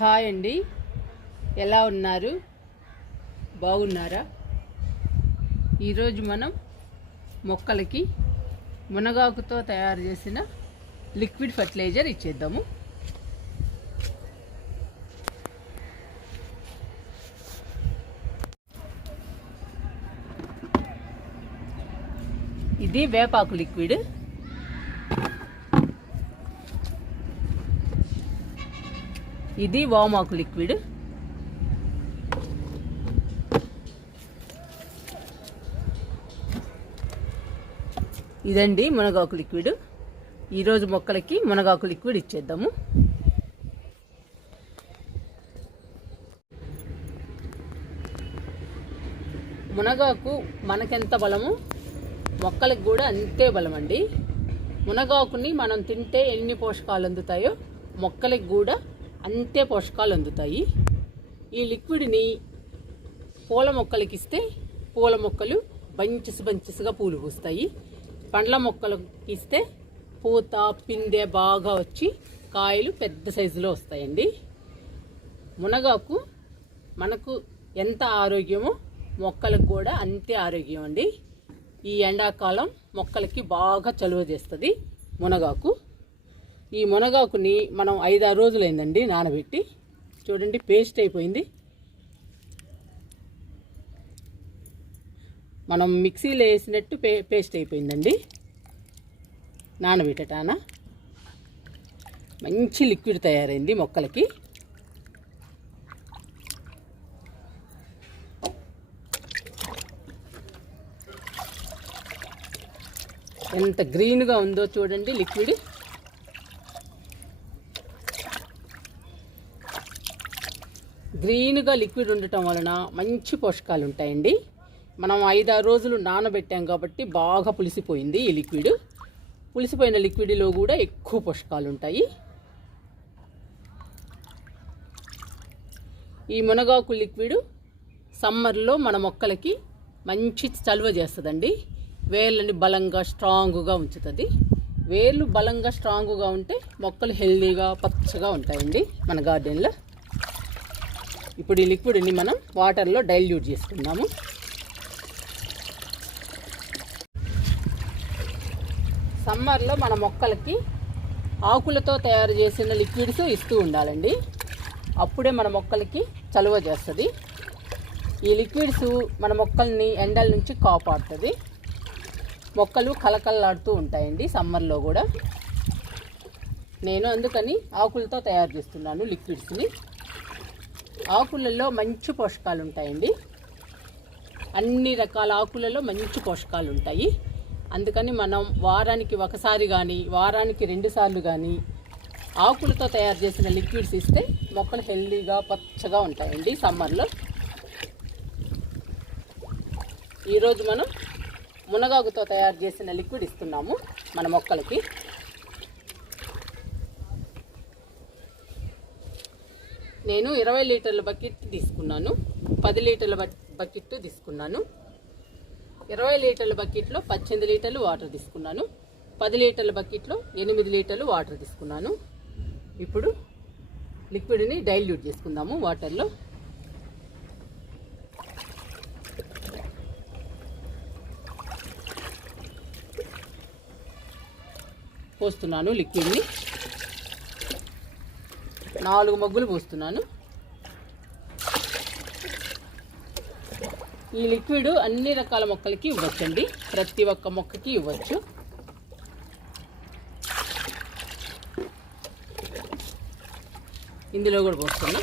Hi అండి, ఎలా ఉన్నారు? బాగున్నారా? ఈరోజు మనం మొక్కలకి మునగాకుతో తయారు చేసిన లిక్విడ్ ఫర్టిలైజర్ ఇచ్చేద్దాము. ఇది వేపాకు లిక్విడ్. ఇది వామాకు లిక్విడ్. ఇదండి మునగాకు లిక్విడ్. ఈరోజు మొక్కలకి మునగాకు లిక్విడ్ ఇచ్చేద్దాము. మునగాకు మనకెంత బలము, మొక్కలకు కూడా అంతే బలం అండి. మునగాకుని మనం తింటే ఎన్ని పోషకాలు అందుతాయో మొక్కలకు కూడా అంతే పోషకాలు అందుతాయి. ఈ లిక్విడ్ని పూల మొక్కలకి ఇస్తే పూల మొక్కలు బంచెస్గా పూలు పూస్తాయి. పండ్ల మొక్కలకి ఇస్తే పూత పిందె బాగా వచ్చి కాయలు పెద్ద సైజులో వస్తాయండి. మునగాకు మనకు ఎంత ఆరోగ్యమో మొక్కలకు కూడా అంతే ఆరోగ్యం అండి. ఈ ఎండాకాలం మొక్కలకి బాగా చలువ చేస్తుంది మునగాకు. ఈ మునగాకుని మనం 5-6 రోజులైందండి నానబెట్టి. చూడండి, పేస్ట్ అయిపోయింది. మనం మిక్సీలో వేసినట్టు పేస్ట్ అయిపోయిందండి నానబెట్టటాన. మంచి లిక్విడ్ తయారైంది మొక్కలకి. ఎంత గ్రీన్గా ఉందో చూడండి లిక్విడ్. గ్రీన్గా లిక్విడ్ ఉండటం వలన మంచి పోషకాలు ఉంటాయండి. మనం 5-6 రోజులు నానబెట్టాం కాబట్టి బాగా పులిసిపోయింది ఈ లిక్విడ్. పులిసిపోయిన లిక్విడ్లో కూడా ఎక్కువ పోషకాలు ఉంటాయి. ఈ మునగాకు లిక్విడ్ సమ్మర్లో మన మొక్కలకి మంచి చలువ చేస్తుందండి. వేర్లని బలంగా స్ట్రాంగ్గా ఉంచుతుంది. వేర్లు బలంగా స్ట్రాంగ్గా ఉంటే మొక్కలు హెల్దీగా పచ్చగా ఉంటాయండి మన గార్డెన్లో. ఇప్పుడు ఈ లిక్విడ్ని మనం వాటర్లో డైల్యూట్ చేసుకుందాము. సమ్మర్లో మన మొక్కలకి ఆకులతో తయారు చేసిన లిక్విడ్స్ ఇస్తూ ఉండాలండి. అప్పుడే మన మొక్కలకి చలువ చేస్తుంది. ఈ లిక్విడ్స్ మన మొక్కల్ని ఎండల నుంచి కాపాడుతుంది. మొక్కలు కలకల్లాడుతూ ఉంటాయండి సమ్మర్లో కూడా. నేను అందుకని ఆకులతో తయారు చేస్తున్నాను లిక్విడ్స్ని. ఆకులలో మంచి పోషకాలు ఉంటాయండి. అన్ని రకాల ఆకులలో మంచి పోషకాలు ఉంటాయి. అందుకని మనం వారానికి ఒకసారి కానీ వారానికి 2 సార్లు కానీ ఆకులతో తయారు చేసిన లిక్విడ్స్ ఇస్తే మొక్కలు హెల్దీగా పచ్చగా ఉంటాయండి సమ్మర్లో. ఈరోజు మనం మునగాకుతో తయారు చేసిన లిక్విడ్ ఇస్తున్నాము మన మొక్కలకి. నేను 20 లీటర్ల బకెట్ తీసుకున్నాను, 10 లీటర్ల బకెట్ తీసుకున్నాను. 20 లీటర్ల బకెట్లో 18 లీటర్లు వాటర్ తీసుకున్నాను. 10 లీటర్ల బకెట్లో 8 లీటర్లు వాటర్ తీసుకున్నాను. ఇప్పుడు లిక్విడ్ని డైల్యూట్ చేసుకుందాము వాటర్లో. పోస్తున్నాను లిక్విడ్ని. 4 మగ్గులు పోస్తున్నాను. ఈ లిక్విడ్ అన్ని రకాల మొక్కలకి ఇవ్వచ్చండి. ప్రతి ఒక్క మొక్కకి ఇవ్వచ్చు. ఇందులో కూడా పోస్తున్నా.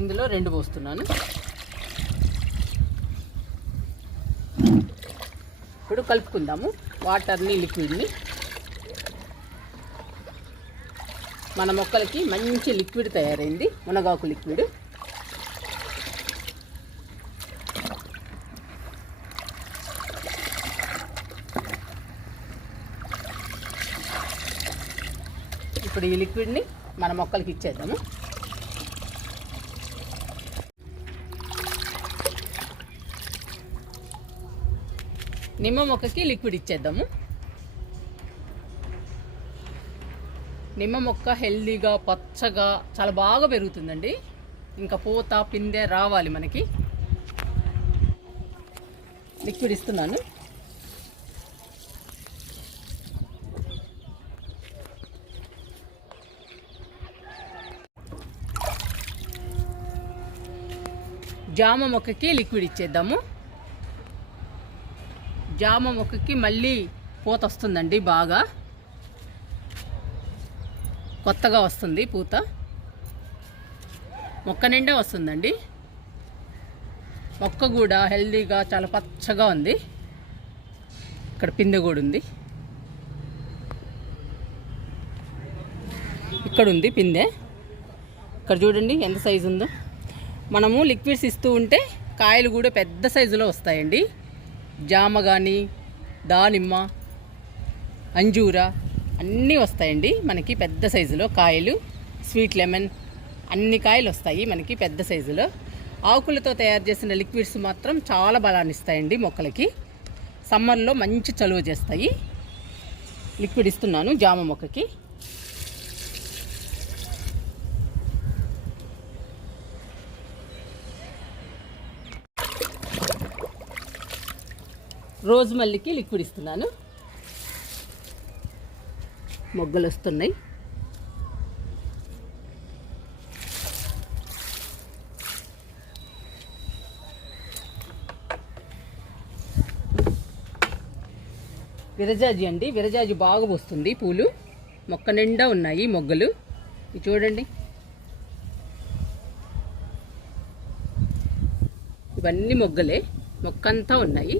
ఇందులో 2 పోస్తున్నాను. ఇప్పుడు కలుపుకుందాము వాటర్ని లిక్విడ్ని. మన మొక్కలకి మంచి లిక్విడ్ తయారైంది, మునగాకు లిక్విడ్. ఇప్పుడు ఈ లిక్విడ్ని మన మొక్కలకి ఇచ్చేద్దాము. నిమ్మ మొక్కకి లిక్విడ్ ఇచ్చేద్దాము. నిమ్మ మొక్క హెల్దీగా పచ్చగా చాలా బాగా పెరుగుతుందండి. ఇంకా పూత పిందె రావాలి మనకి. లిక్విడ్ ఇస్తున్నాను. జామ మొక్కకి లిక్విడ్ ఇచ్చేద్దాము. జామ మొక్కకి మళ్ళీ పూత వస్తుందండి, బాగా కొత్తగా వస్తుంది పూత. మొక్క నిండా వస్తుందండి. మొక్క కూడా హెల్దీగా చాలా పచ్చగా ఉంది. ఇక్కడ పిందె కూడా ఉంది, ఇక్కడ ఉంది పిందె. ఇక్కడ చూడండి ఎంత సైజు ఉందో. మనము లిక్విడ్స్ ఇస్తూ ఉంటే కాయలు కూడా పెద్ద సైజులో వస్తాయండి. జామ కానీ, దానిమ్మ, అంజూరా అన్నీ వస్తాయండి మనకి పెద్ద సైజులో కాయలు. స్వీట్ లెమన్ అన్ని కాయలు వస్తాయి మనకి పెద్ద సైజులో. ఆకులతో తయారు చేసిన లిక్విడ్స్ మాత్రం చాలా బలాన్ని ఇస్తాయండి మొక్కలకి. సమ్మర్లో మంచి చలువ చేస్తాయి. లిక్విడ్ ఇస్తున్నాను జామ మొక్కకి. రోజు మల్లికి లిక్విడ్ ఇస్తున్నాను. మొగ్గలు వస్తున్నాయి. విరజాజి అండి, విరజాజి బాగా వస్తుంది పూలు. మొక్క నిండా ఉన్నాయి మొగ్గలు. ఇది చూడండి, ఇవన్నీ మొగ్గలే, మొక్కంతా ఉన్నాయి.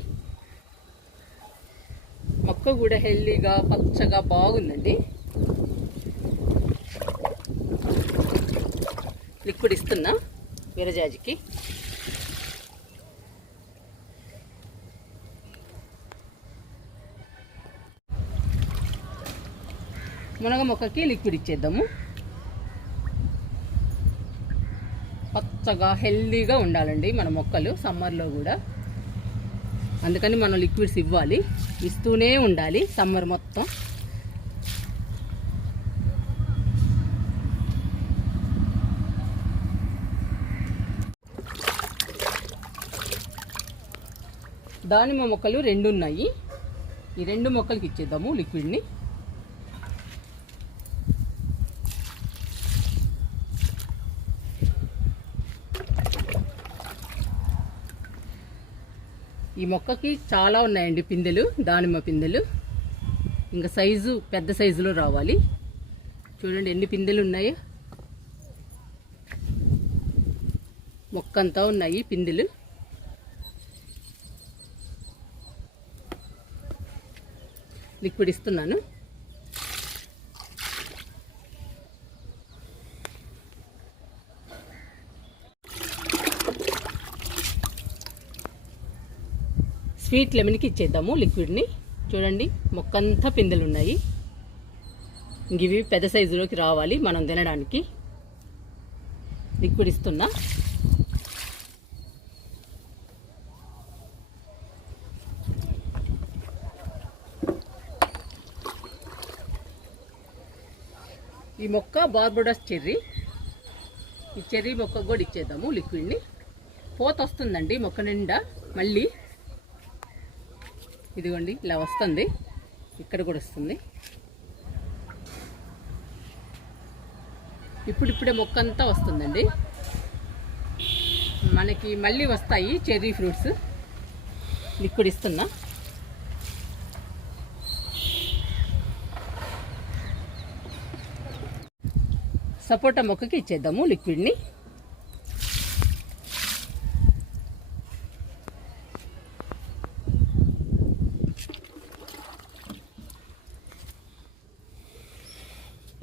మొక్క కూడా హెల్దీగా పచ్చగా బాగుందండి. లిక్విడ్ ఇస్తున్నా విరజాజికి. మునగ మొక్కకి లిక్విడ్ ఇచ్చేద్దాము. పచ్చగా హెల్దీగా ఉండాలండి మన మొక్కలు సమ్మర్లో కూడా. అందుకని మనం లిక్విడ్స్ ఇవ్వాలి, ఇస్తూనే ఉండాలి సమ్మర్ మొత్తం. దానిమ్మ మొక్కలు 2 ఉన్నాయి. ఈ 2 మొక్కలకి ఇచ్చేద్దాము లిక్విడ్ని. ఈ మొక్కకి చాలా ఉన్నాయండి పిందెలు, దానిమ్మ పిందెలు. ఇంకా సైజు పెద్ద సైజులో రావాలి. చూడండి ఎన్ని పిందెలు ఉన్నాయో. మొక్కంతా ఉన్నాయి పిందెలు. లిక్విడ్ ఇస్తున్నాను. స్వీట్ లెమన్కి ఇచ్చేద్దాము లిక్విడ్ని. చూడండి మొక్కంతా పిందెలు ఉన్నాయి. ఇవి పెద్ద సైజులోకి రావాలి మనం తినడానికి. లిక్విడ్ ఇస్తున్నా. ఈ మొక్క బార్బడోస్ చెర్రీ. ఈ చెర్రీ మొక్క కూడా ఇచ్చేద్దాము లిక్విడ్ని. పూత వస్తుందండి మొక్క నిండా. మళ్ళీ ఇదిగోండి ఇలా వస్తుంది, ఇక్కడ కూడా వస్తుంది. ఇప్పుడిప్పుడే మొక్క అంతా వస్తుందండి మనకి. మళ్ళీ వస్తాయి చెర్రీ ఫ్రూట్స్. లిక్విడ్ ఇస్తున్నా. సపోటా మొక్కకి ఇచ్చేద్దాము లిక్విడ్ని.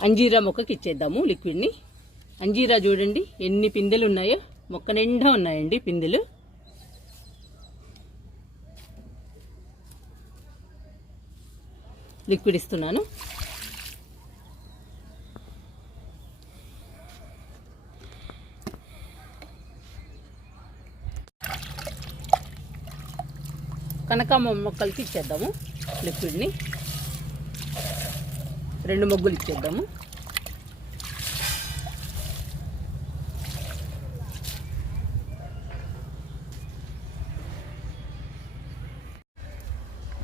అంజీరా మొక్కకి ఇచ్చేద్దాము లిక్విడ్ని. అంజీరా చూడండి ఎన్ని పిందెలు ఉన్నాయో. మొక్క నిండా ఉన్నాయండి పిందెలు. లిక్విడ్ ఇస్తున్నాను. కనకాంబరం మొక్కలకి ఇచ్చేద్దాము లిక్విడ్ని. 2 మొగ్గులు ఇచ్చేద్దాము.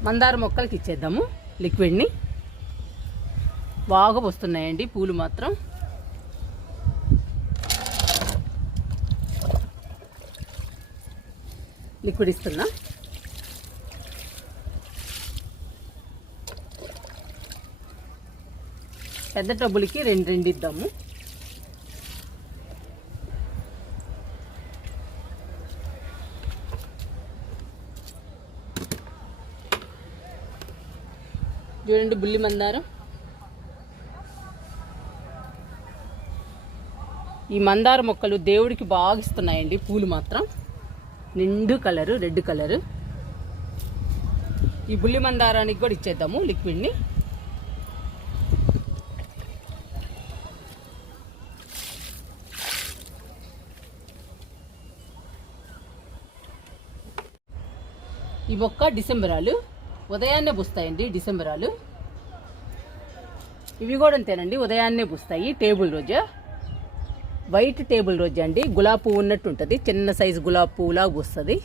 మందార మొక్కలకి ఇచ్చేద్దాము లిక్విడ్ని. బాగా వస్తున్నాయండి పూలు మాత్రం. లిక్విడ్ ఇస్తున్నా. పెద్ద టబ్బులకి రెండు ఇద్దాము. చూడండి బుల్లి మందారం. ఈ మందార మొక్కలు దేవుడికి బాగా ఇస్తున్నాయండి పూలు మాత్రం. నిండు కలరు, రెడ్ కలరు. ఈ బుల్లి మందారానికి కూడా ఇచ్చేద్దాము లిక్విడ్ని. ఈ మొక్క డిసెంబరాలు ఉదయాన్నే పూస్తాయండి. డిసెంబరాలు ఇవి కూడా అంతేనండి, ఉదయాన్నే పూస్తాయి. టేబుల్ రోజా, వైట్ టేబుల్ రోజా అండి. గులాబీ పువ్వు ఉన్నట్టు ఉంటుంది, చిన్న సైజు గులాబీ పువ్వులాగా పూస్తుంది.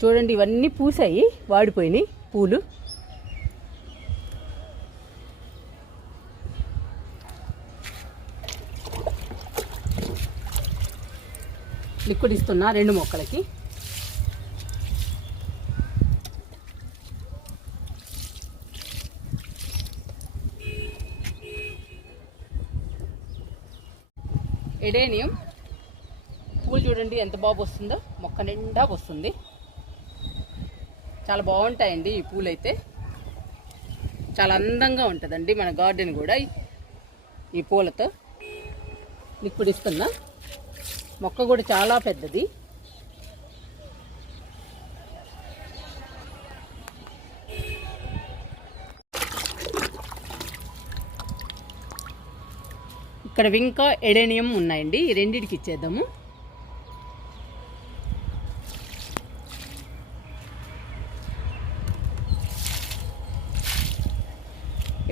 చూడండి ఇవన్నీ పూసాయి, వాడిపోయినాయి పూలు. లిక్విడ్ ఇస్తున్నా 2 మొక్కలకి. ఎడేనియం పూలు చూడండి ఎంత బాగా వస్తుందో, మొక్క నిండా వస్తుంది. చాలా బాగుంటాయండి ఈ పూలు అయితే. చాలా అందంగా ఉంటుందండి మన గార్డెన్ కూడా ఈ పూలతో. లిక్విడ్ ఇస్తున్నా. మొక్క కూడా చాలా పెద్దది. ఇక్కడ ఇంకా ఎడేనియం ఉన్నాయండి, ఈ రెండిటికి ఇచ్చేద్దాము.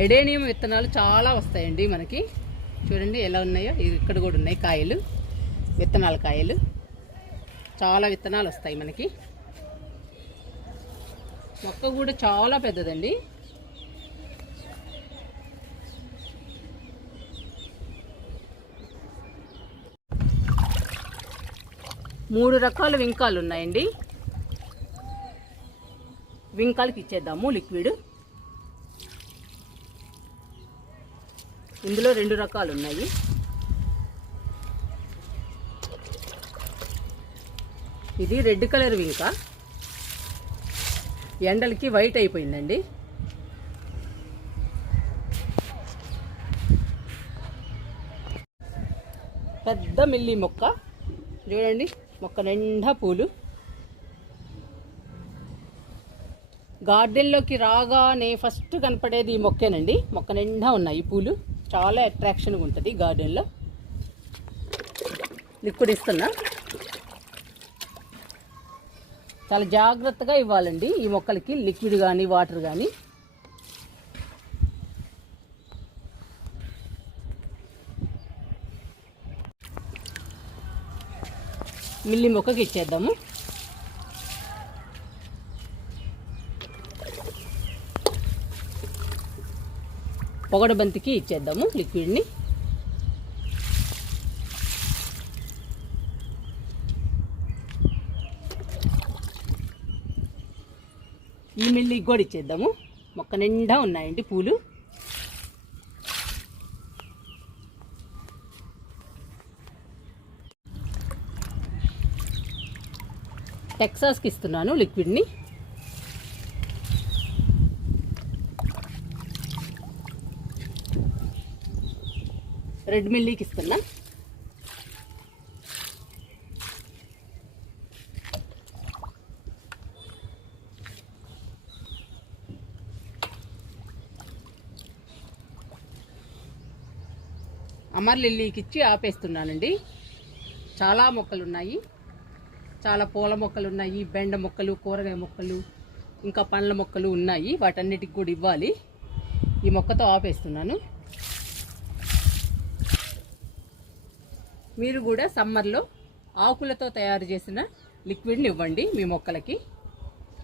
ఎడేనియం విత్తనాలు చాలా వస్తాయండి మనకి. చూడండి ఎలా ఉన్నాయో. ఇక్కడ కూడా ఉన్నాయి కాయలు, విత్తనాల కాయలు. చాలా విత్తనాలు వస్తాయి మనకి. మొక్క కూడా చాలా పెద్దదండి. మూడు రకాల వింకాలు ఉన్నాయండి. వింకాలకి ఇచ్చేద్దాము లిక్విడ్. ఇందులో 2 రకాలు ఉన్నాయి. ఇది రెడ్ కలర్ వింక, ఎండలకి వైట్ అయిపోయిందండి. పెద్ద మిల్లీ మొక్క చూడండి, మొక్క నిండా పూలు. గార్డెన్లోకి రాగానే ఫస్ట్ కనపడేది ఈ మొక్కేనండి. మొక్క నిండా ఉన్నాయి పూలు. చాలా అట్రాక్షన్గా ఉంటుంది గార్డెన్లో. లిక్విడ్ ఇస్తున్నా. చాలా జాగ్రత్తగా ఇవ్వాలండి ఈ మొక్కలకి లిక్విడ్ కానీ వాటర్ కానీ. మిల్లి మొక్కకి ఇచ్చేద్దాము. పొగడ బంతికి ఇచ్చేద్దాము లిక్విడ్ని. ఈ మిల్లికి కూడా ఇచ్చేద్దాము. మొక్క నిండా ఉన్నాయండి పూలు. టెక్సాస్కి ఇస్తున్నాను లిక్విడ్ని. రెడ్ మిల్లీకి ఇస్తున్నా. అమర్ లిల్లీకి ఇచ్చి ఆపేస్తున్నానండి. చాలా మొక్కలు ఉన్నాయి, చాలా పూల మొక్కలు ఉన్నాయి, బెండ మొక్కలు, కూరగాయ మొక్కలు, ఇంకా పండ్ల మొక్కలు ఉన్నాయి. వాటన్నిటికి కూడా ఇవ్వాలి. ఈ మొక్కతో ఆపేస్తున్నాను. మీరు కూడా సమ్మర్లో ఆకులతో తయారు చేసిన లిక్విడ్ని ఇవ్వండి మీ మొక్కలకి.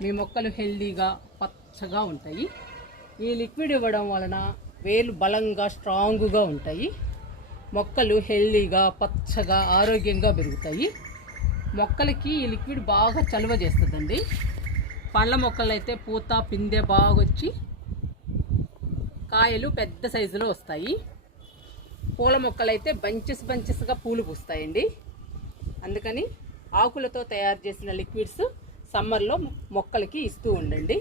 మీ మొక్కలు హెల్దీగా పచ్చగా ఉంటాయి. ఈ లిక్విడ్ ఇవ్వడం వలన వేర్లు బలంగా స్ట్రాంగ్గా ఉంటాయి. మొక్కలు హెల్దీగా పచ్చగా ఆరోగ్యంగా పెరుగుతాయి. మొక్కలకి ఈ లిక్విడ్ బాగా చలువ చేస్తుందండి. పండ్ల మొక్కలు అయితే పూత పిందె బాగా వచ్చి కాయలు పెద్ద సైజులో వస్తాయి. పూల మొక్కలైతే బంచెస్గా పూలు పూస్తాయండి. అందుకని ఆకులతో తయారు చేసిన లిక్విడ్స్ సమ్మర్లో మొక్కలకి ఇస్తూ ఉండండి.